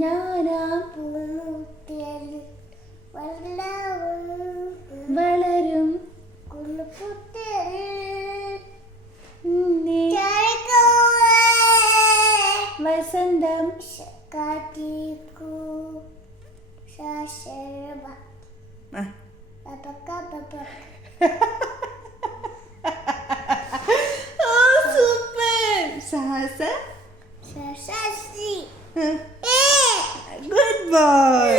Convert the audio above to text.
ഞാനാ വളരും. വസന്തം. കാറ്റിക്കൂ ശാശരബ പപ്പക്ക പപ്പക്ക oh, super! Ça, ça? Ça, ça, si. Goodbye.